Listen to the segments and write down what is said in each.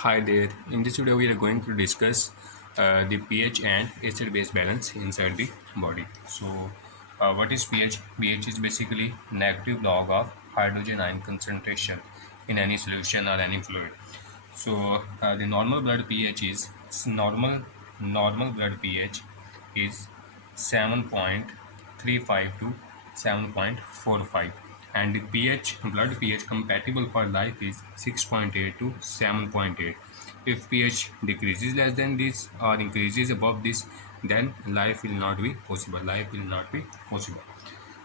Hi there. In this video, we are going to discuss the pH and acid-base balance inside the body. So, what is pH? pH is basically negative log of hydrogen ion concentration in any solution or any fluid. So, the normal blood pH is normal blood pH is 7.35 to 7.45, and the blood pH compatible for life is 6.8 to 7.8. If pH decreases less than this or increases above this, then life will not be possible.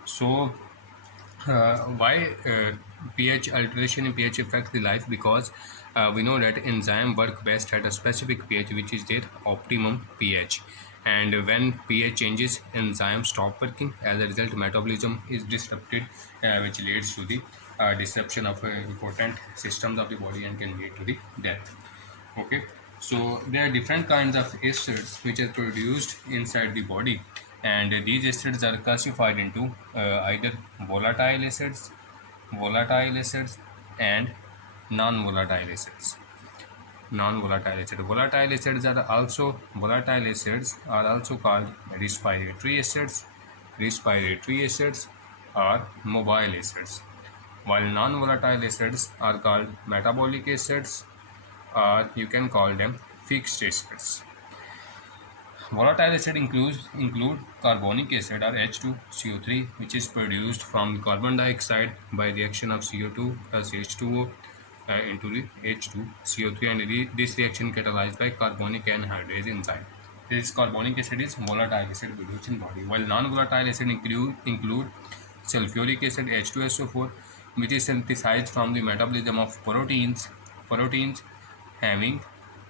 So why pH alteration in pH affects the life? Because we know that enzyme work best at a specific pH, which is their optimum pH, and when pH changes, enzymes stop working. As a result, metabolism is disrupted, which leads to the disruption of important systems of the body and can lead to the death. Okay, so there are different kinds of acids which are produced inside the body, and these acids are classified into either volatile acids and non-volatile acids. Volatile acids are also called respiratory acids or mobile acids, while non-volatile acids are called metabolic acids, or you can call them fixed acids. Volatile acid include carbonic acid or H2CO3, which is produced from carbon dioxide by reaction of CO2 plus H2O into the H2CO3, and this reaction catalyzed by carbonic anhydrase enzyme. This carbonic acid is volatile acid produced in body, while non-volatile acid include sulfuric acid H2SO4, which is synthesized from the metabolism of proteins having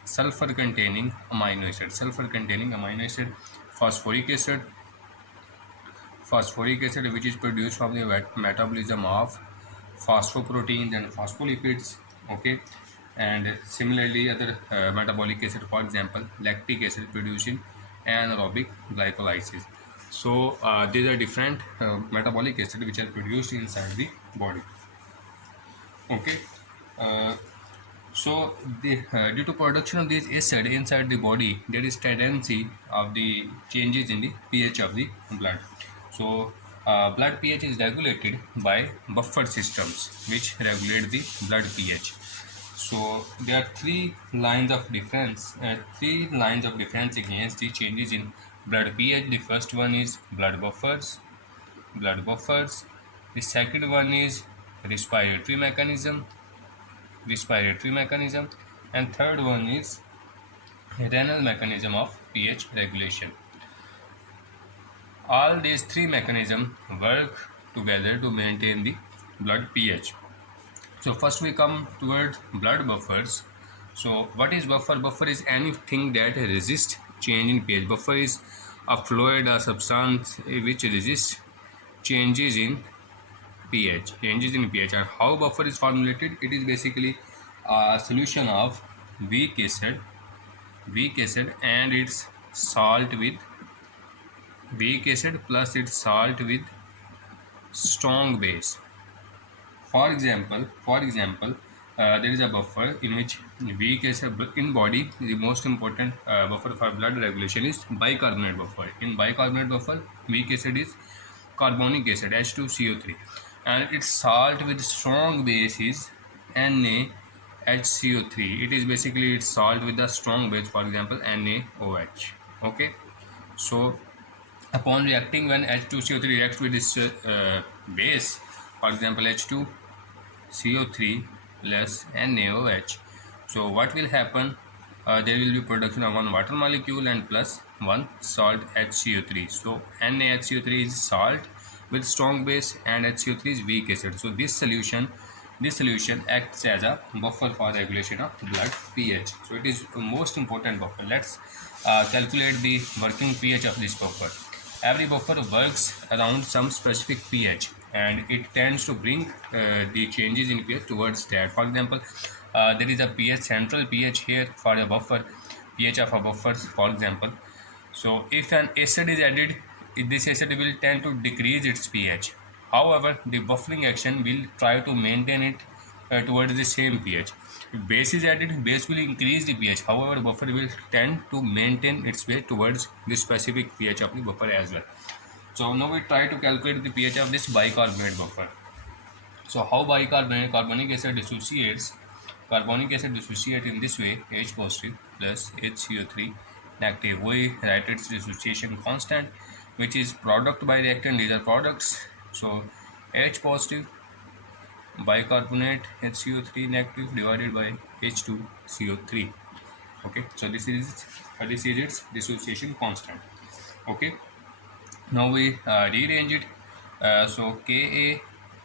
sulfur-containing amino acid. Phosphoric acid, which is produced from the metabolism of phosphoproteins and phospholipids. Okay, and similarly other metabolic acid, for example lactic acid, produced in anaerobic glycolysis. So these are different metabolic acid which are produced inside the body. Okay, so due to production of these acid inside the body, there is tendency of the changes in the pH of the blood. So blood pH is regulated by buffer systems which regulate the blood pH. So there are three lines of difference against the changes in blood pH. The first one is blood buffers. The second one is respiratory mechanism, and third one is renal mechanism of pH regulation. All these three mechanisms work together to maintain the blood pH. So first we come towards blood buffers. So what is buffer? Buffer is anything that resists change in pH. Buffer is a fluid or substance which resists changes in pH. And how buffer is formulated? It is basically a solution of weak acid and its salt with strong base. For example, there is a buffer in which weak acid in body. The most important buffer for blood regulation is bicarbonate buffer. In bicarbonate buffer, weak acid is carbonic acid H2CO3, and its salt with strong base is NaHCO3. It is basically its salt with a strong base, for example NaOH. Okay, so upon reacting, when H2CO3 reacts with this base, for example H2CO3 plus NaOH, so what will happen? There will be production of one water molecule and plus one salt HCO3. So NaHCO3 is salt with strong base and HCO3 is weak acid. So this solution acts as a buffer for regulation of blood pH. So it is the most important buffer. Let's calculate the working pH of this buffer. Every buffer works around some specific pH, and it tends to bring the changes in pH towards that. For example, there is a pH, central pH here for a buffer, pH of a buffer, for example. So if an acid is added, this acid will tend to decrease its pH. However, the buffering action will try to maintain it towards the same pH. If base is added, base will increase the pH. However, buffer will tend to maintain its way towards the specific pH of the buffer as well. So now we try to calculate the pH of this bicarbonate buffer. So how carbonic acid dissociates? Carbonic acid dissociates in this way: H positive plus HCO3 negative. We write its dissociation constant, which is product by reactant. These are products. So H positive bicarbonate HCO3 negative divided by H2CO3. Okay, so this is its dissociation constant. Okay, now we rearrange it. So Ka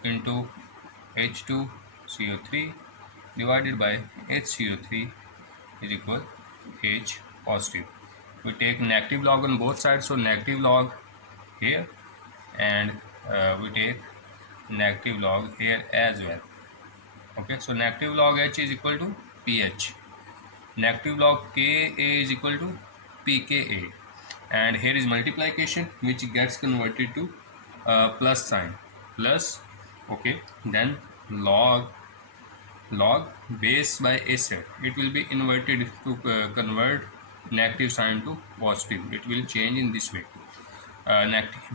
into H2CO3 divided by HCO3 is equal H positive. We take negative log on both sides, so negative log here, and we take negative log here as well. Okay, so negative log H is equal to pH, negative log Ka is equal to pKa, and here is multiplication which gets converted to plus sign, plus. Okay, then log base by acid, it will be inverted to convert negative sign to positive. It will change in this way.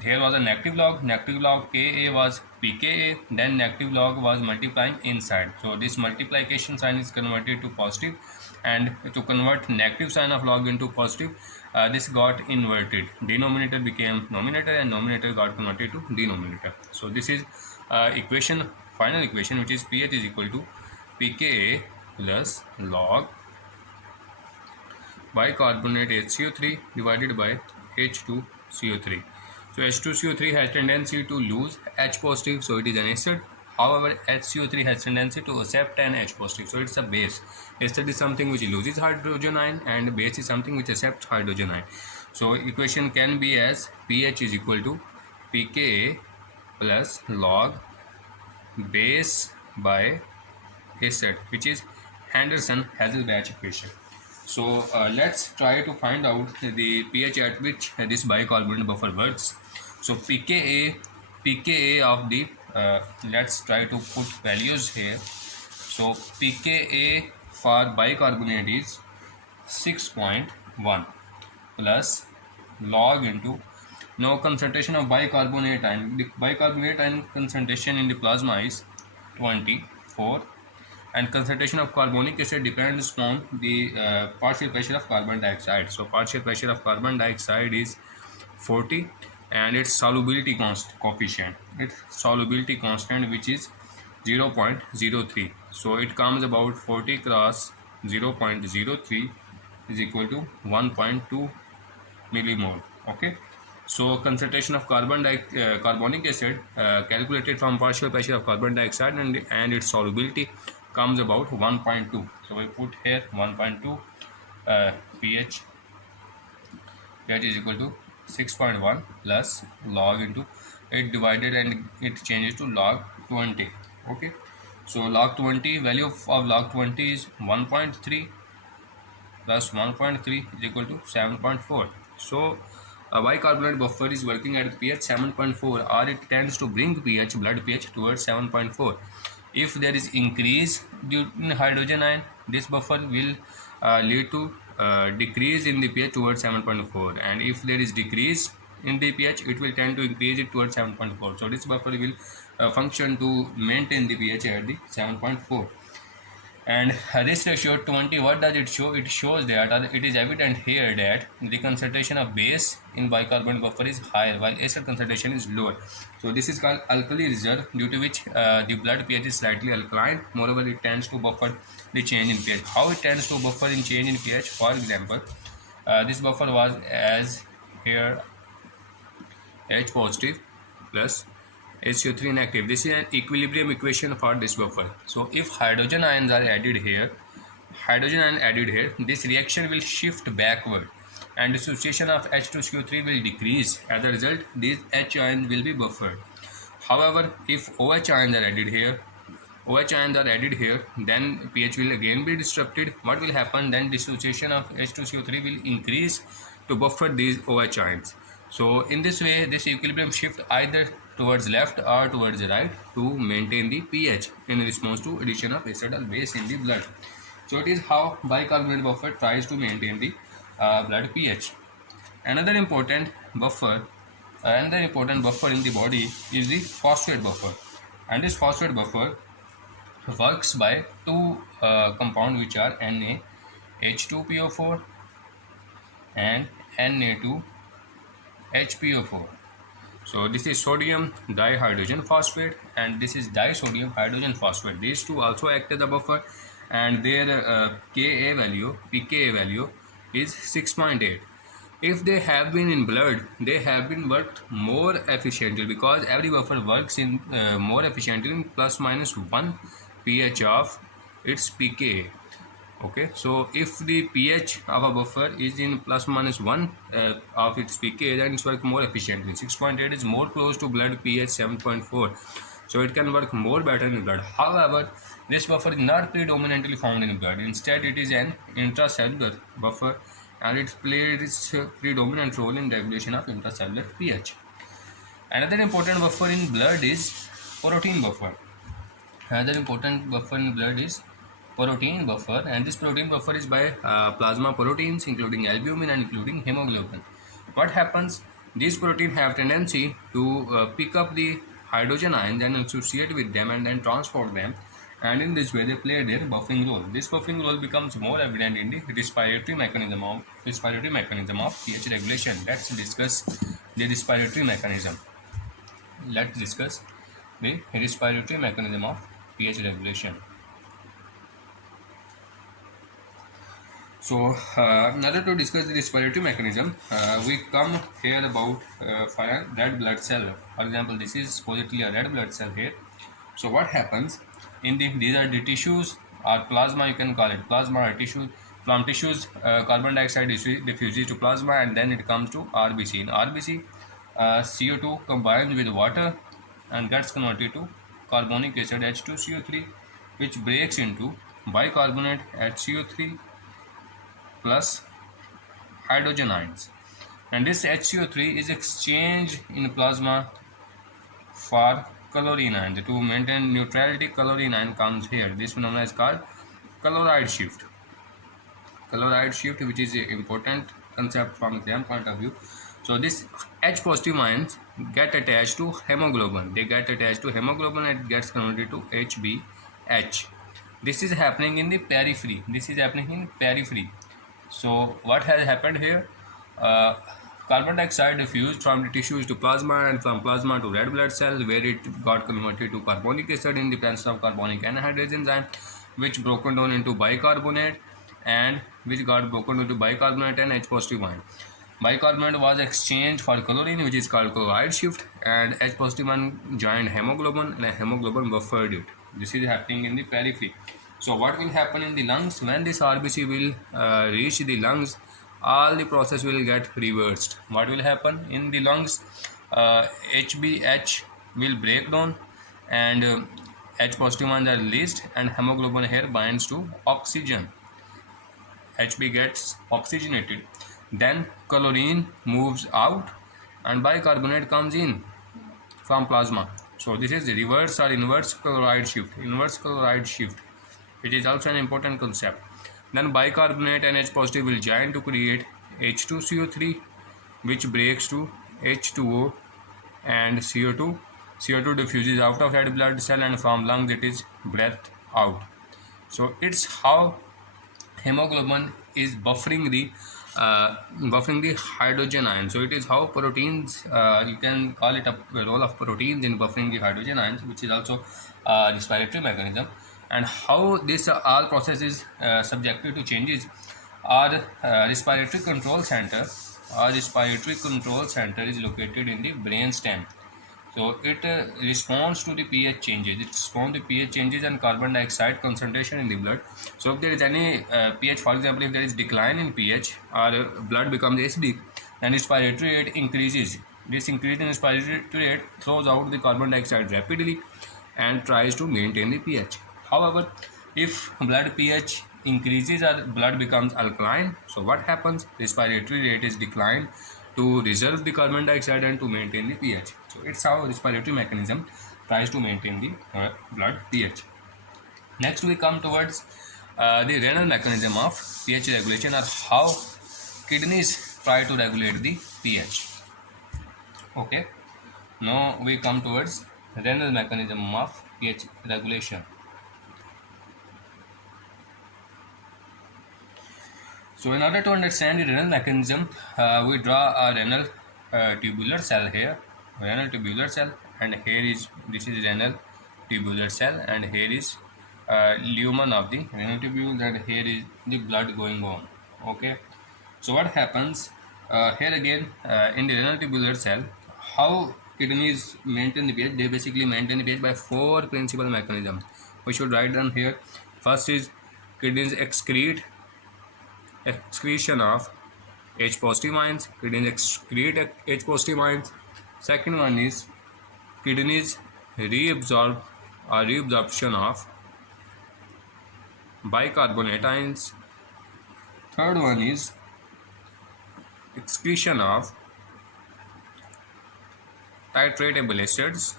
Here was a negative log Ka was pKa, then negative log was multiplying inside, so this multiplication sign is converted to positive, and to convert negative sign of log into positive, this got inverted. Denominator became numerator and numerator got converted to denominator. So this is final equation, which is pH is equal to pKa plus log bicarbonate HCO3 divided by H2CO3. So H2CO3 has tendency to lose H positive, so it is an acid. However, HCO3 has tendency to accept an H positive, so it's a base. Acid is something which loses hydrogen ion, and base is something which accepts hydrogen ion. So equation can be as pH is equal to pKa plus log base by acid, which is Henderson-Hasselbalch equation. So let's try to find out the pH at which this bicarbonate buffer works. So pKa of the let's try to put values here. So pKa for bicarbonate is 6.1 plus log into, now concentration of bicarbonate ion. The bicarbonate ion concentration in the plasma is 24, and concentration of carbonic acid depends on the partial pressure of carbon dioxide. So partial pressure of carbon dioxide is 40, and its solubility coefficient, which is 0.03. So it comes about 40 cross 0.03 is equal to 1.2 millimole. Okay, so concentration of carbonic acid calculated from partial pressure of carbon dioxide and its solubility comes about 1.2. So we put here 1.2 pH, that is equal to 6.1 plus log into it divided, and it changes to log 20. Okay, so log 20, value of log 20 is 1.3 plus 1.3 is equal to 7.4. So a bicarbonate buffer is working at pH 7.4, or it tends to bring blood pH towards 7.4. If there is increase due in hydrogen ion, this buffer will lead to decrease in the pH towards 7.4, and if there is decrease in the pH, it will tend to increase it towards 7.4. So this buffer will function to maintain the pH at the 7.4. And this ratio 20, what does it show? It shows that it is evident here that the concentration of base in bicarbonate buffer is higher while acid concentration is lower. So this is called alkali reserve, due to which the blood pH is slightly alkaline. Moreover, it tends to buffer the change in pH. How it tends to buffer in change in pH? For example, this buffer was as here H positive plus HCO3 negative. This is an equilibrium equation for this buffer. So if hydrogen ions are added here, this reaction will shift backward, and dissociation of H2CO3 will decrease. As a result, these H ions will be buffered. However, if OH ions are added here, then pH will again be disrupted. What will happen? Then dissociation of H2CO3 will increase to buffer these OH ions. So in this way, this equilibrium shift either towards left or towards the right to maintain the pH in response to addition of acid or base in the blood. So it is how bicarbonate buffer tries to maintain the blood pH. Another important buffer, another important buffer in the body is the phosphate buffer, and this phosphate buffer works by two compounds which are NaH2PO4 and Na2HPO4. So this is sodium dihydrogen phosphate and this is disodium hydrogen phosphate. These two also act as a buffer, and their Ka value, pKa value is 6.8. If they have been in blood, they have been worked more efficiently, because every buffer works in more efficiently in plus minus 1 pH of its pKa. Okay, so if the pH of a buffer is in plus minus 1 of its pKa, then it's work more efficiently. 6.8 is more close to blood pH 7.4, so it can work more better in blood. However, this buffer is not predominantly found in blood. Instead, it is an intracellular buffer, and it plays its predominant role in regulation of intracellular pH. Another important buffer in blood is protein buffer. Another important buffer in blood is protein buffer, and this protein buffer is by plasma proteins including albumin and including hemoglobin. What happens? These proteins have tendency to pick up the hydrogen ions and associate with them and then transport them, and in this way they play their buffering role. This buffering role becomes more evident in the respiratory mechanism of pH regulation. Let's discuss the respiratory mechanism. Let's discuss the respiratory mechanism of pH regulation. So, in order to discuss the respiratory mechanism, we come here about for a red blood cell. For example, this is supposedly a red blood cell here. So, what happens in these are the tissues or plasma, you can call it plasma or tissue. From tissues, carbon dioxide diffuses to plasma, and then it comes to RBC. In RBC, CO2 combines with water and gets converted to carbonic acid H2CO3, which breaks into bicarbonate HCO3 plus hydrogen ions, and this HCO3 is exchanged in plasma for chlorine ion. To maintain neutrality, chlorine ion comes here. This phenomenon is called chloride shift. Chloride shift, which is an important concept from exam point of view. So this H positive ions get attached to hemoglobin. They get attached to hemoglobin and it gets converted to HbH. This is happening in the periphery. So what has happened here? Carbon dioxide diffused from the tissues to plasma, and from plasma to red blood cell, where it got converted to carbonic acid in the presence of carbonic anhydrase enzyme, which broken down into bicarbonate and H positive ion. Bicarbonate was exchanged for chlorine, which is called chloride shift, and H positive ion joined hemoglobin, and hemoglobin buffered it. This is happening in the periphery. So what will happen in the lungs? When this RBC will reach the lungs, all the process will get reversed. What will happen in the lungs? HbH will break down, and H positive ions are released, and hemoglobin here binds to oxygen. Hb gets oxygenated. Then chlorine moves out, and bicarbonate comes in from plasma. So this is the reverse or inverse chloride shift. It is also an important concept. Then bicarbonate and H positive will join to create H2CO3, which breaks to H2O and CO2. CO2 diffuses out of red blood cell, and from lungs it is breathed out. So it's how hemoglobin is buffering the hydrogen ion. So it is how proteins, you can call it a role of proteins in buffering the hydrogen ions, which is also a respiratory mechanism. And how this all process is subjected to changes. Our respiratory control center is located in the brain stem. So it responds to the pH changes. It responds to pH changes and carbon dioxide concentration in the blood. So if there is any pH, for example, if there is decline in pH or blood becomes acidic, then respiratory rate increases. This increase in respiratory rate throws out the carbon dioxide rapidly and tries to maintain the pH. However, if blood pH increases or blood becomes alkaline, so what happens? Respiratory rate is declined to reserve the carbon dioxide and to maintain the pH. So it's how respiratory mechanism tries to maintain the blood pH. Next we come towards the renal mechanism of pH regulation, or how kidneys try to regulate the pH. Okay, now we come towards renal mechanism of pH regulation. So in order to understand the renal mechanism, we draw a renal tubular cell here, renal tubular cell, and here is, this is renal tubular cell, and here is lumen of the renal tubule, and here is the blood going on. Okay, so what happens here again, in the renal tubular cell, how kidneys maintain the pH? They basically maintain the pH by four principal mechanisms. We should write them here. First is kidneys excretion of H positive ions. Kidneys excrete H positive ions. Second one is kidneys reabsorption of bicarbonate ions. Third one is excretion of titratable acids.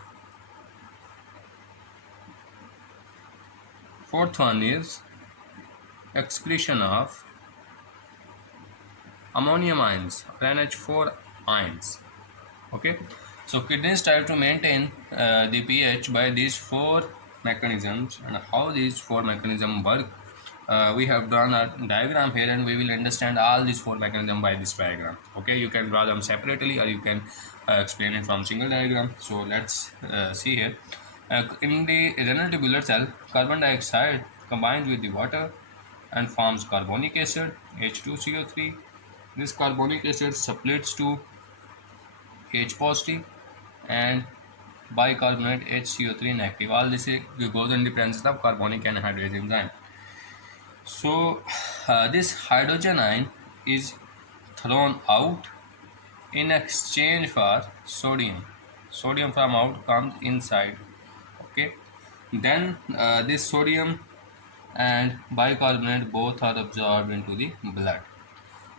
Fourth one is excretion of ammonium ions or NH4 ions. Okay, so kidneys try to maintain the pH by these four mechanisms, and how these four mechanisms work, we have drawn a diagram here, and we will understand all these four mechanisms by this diagram. Okay, you can draw them separately, or you can explain it from single diagram. So let's see here. In the renal tubular cell, carbon dioxide combines with the water and forms carbonic acid, H2CO3. This carbonic acid splits to H positive and bicarbonate HCO3 negative. All this goes in the presence of carbonic anhydrase enzyme. So this hydrogen ion is thrown out in exchange for sodium. Sodium from out comes inside. Okay, then this sodium and bicarbonate both are absorbed into the blood.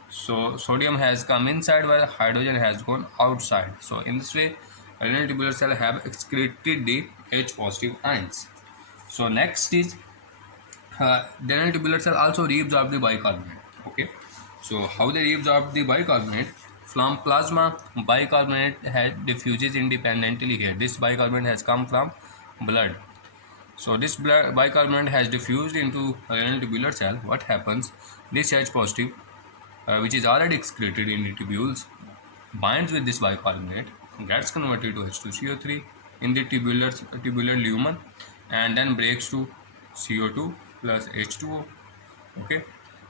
So sodium has come inside while hydrogen has gone outside. So in this way, renal tubular cell have excreted the H positive ions. So next is the renal tubular cell also reabsorb the bicarbonate. Okay, so how they reabsorb the bicarbonate? From plasma, bicarbonate diffuses independently here. This bicarbonate has come from blood. So this bicarbonate has diffused into renal tubular cell. What happens? This H positive, which is already excreted in the tubules, binds with this bicarbonate, gets converted to H2CO3 in the tubular lumen, and then breaks to CO2 plus H2O. Okay,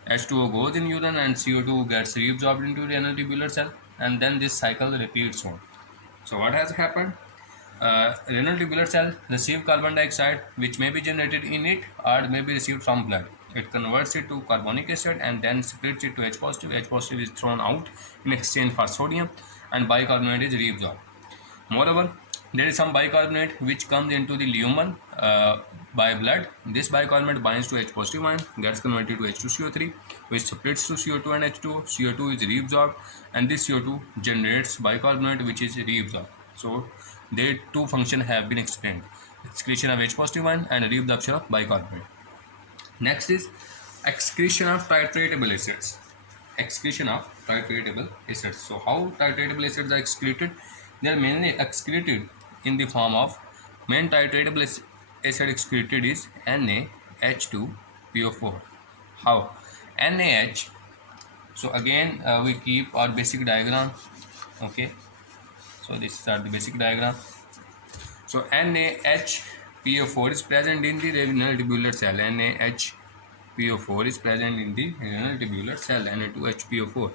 H2O goes in urine and CO2 gets reabsorbed into renal tubular cell, and then this cycle repeats on. So what has happened? Renal tubular cell receive carbon dioxide, which may be generated in it or may be received from blood. It converts it to carbonic acid and then splits it to H positive. H positive is thrown out in exchange for sodium, and bicarbonate is reabsorbed. Moreover, there is some bicarbonate which comes into the lumen by blood. This bicarbonate binds to H positive ion, gets converted to H2CO3, which splits to CO2 and H2O. CO2 is reabsorbed, and this CO2 generates bicarbonate, which is reabsorbed. So their two functions have been explained: excretion of H positive ion and reabsorption of bicarbonate. Next is excretion of titratable acids. Excretion of titratable acids. So how titratable acids are excreted? They are mainly excreted in the form of, main titratable acid excreted is NaH2PO4. How? NaH. So again we keep our basic diagram. Okay, so this is the basic diagram. So NaHPO4 is present in the renal tubular cell. NaHPO4 is present in the renal tubular cell, Na2HPO4.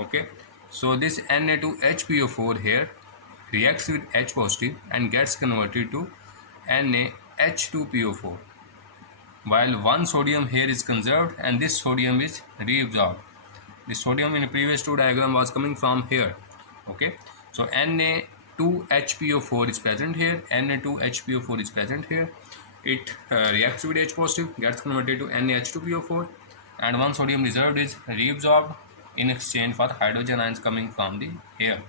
Okay, so this Na2HPO4 here reacts with H positive and gets converted to NaH2PO4, while one sodium here is conserved and this sodium is reabsorbed. The sodium in the previous two diagram was coming from here. Okay, so Na2HPO4 is present here, Na2HPO4 is present here. It reacts with H positive, gets converted to NaH2PO4, and one sodium reserved is reabsorbed in exchange for hydrogen ions coming from the air,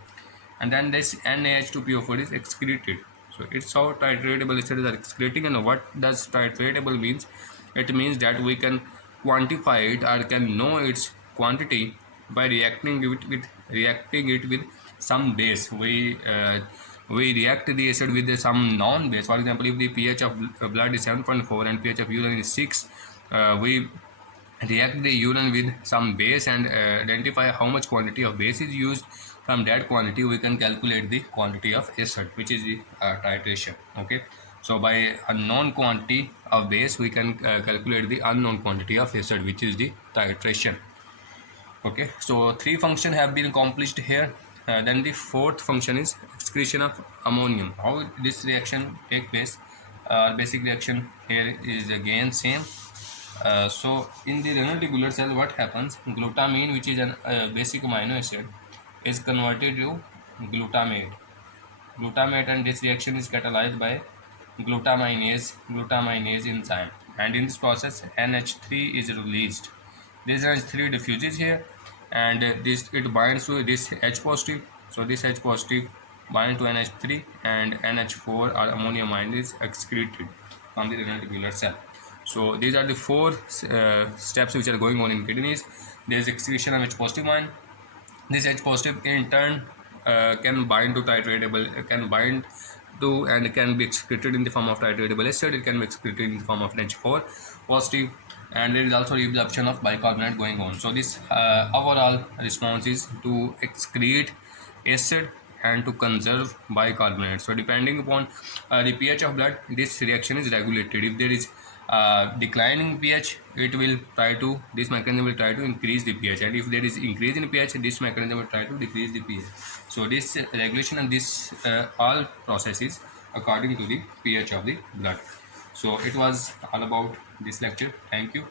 and then this NaH2PO4 is excreted. So it's how titratable acids are excreting. And what does titratable means? It means that we can quantify it or can know its quantity by reacting it with some base. We react the acid with some non-base. For example, if the pH of blood is 7.4 and pH of urine is 6, we react the urine with some base and identify how much quantity of base is used. From that quantity we can calculate the quantity of acid, which is the titration. Okay, so by unknown quantity of base we can calculate the unknown quantity of acid, which is the titration. Okay, so three functions have been accomplished here. Then the fourth function is excretion of ammonium. How this reaction take place? Basic reaction here is again same. So in the renal tubular cell, what happens? Glutamine, which is an basic amino acid, is converted to glutamate. Glutamate, and this reaction is catalyzed by glutaminase enzyme. And in this process, NH3 is released. This NH3 diffuses here, and this it binds to this H positive. So this H positive bind to NH3, and NH4 or ammonium ion is excreted from the renal tubular cell. So these are the four steps which are going on in kidneys. There is excretion of H positive ion. This H positive in turn can bind to and can be excreted in the form of titratable acid. It can be excreted in the form of H4 positive, and there is also reabsorption of bicarbonate going on. So this overall response is to excrete acid and to conserve bicarbonate. So depending upon the pH of blood, this reaction is regulated. If there is declining pH, this mechanism will try to increase the pH, and if there is increase in pH, this mechanism will try to decrease the pH. So this regulation and this all processes according to the pH of the blood. So it was all about this lecture. Thank you.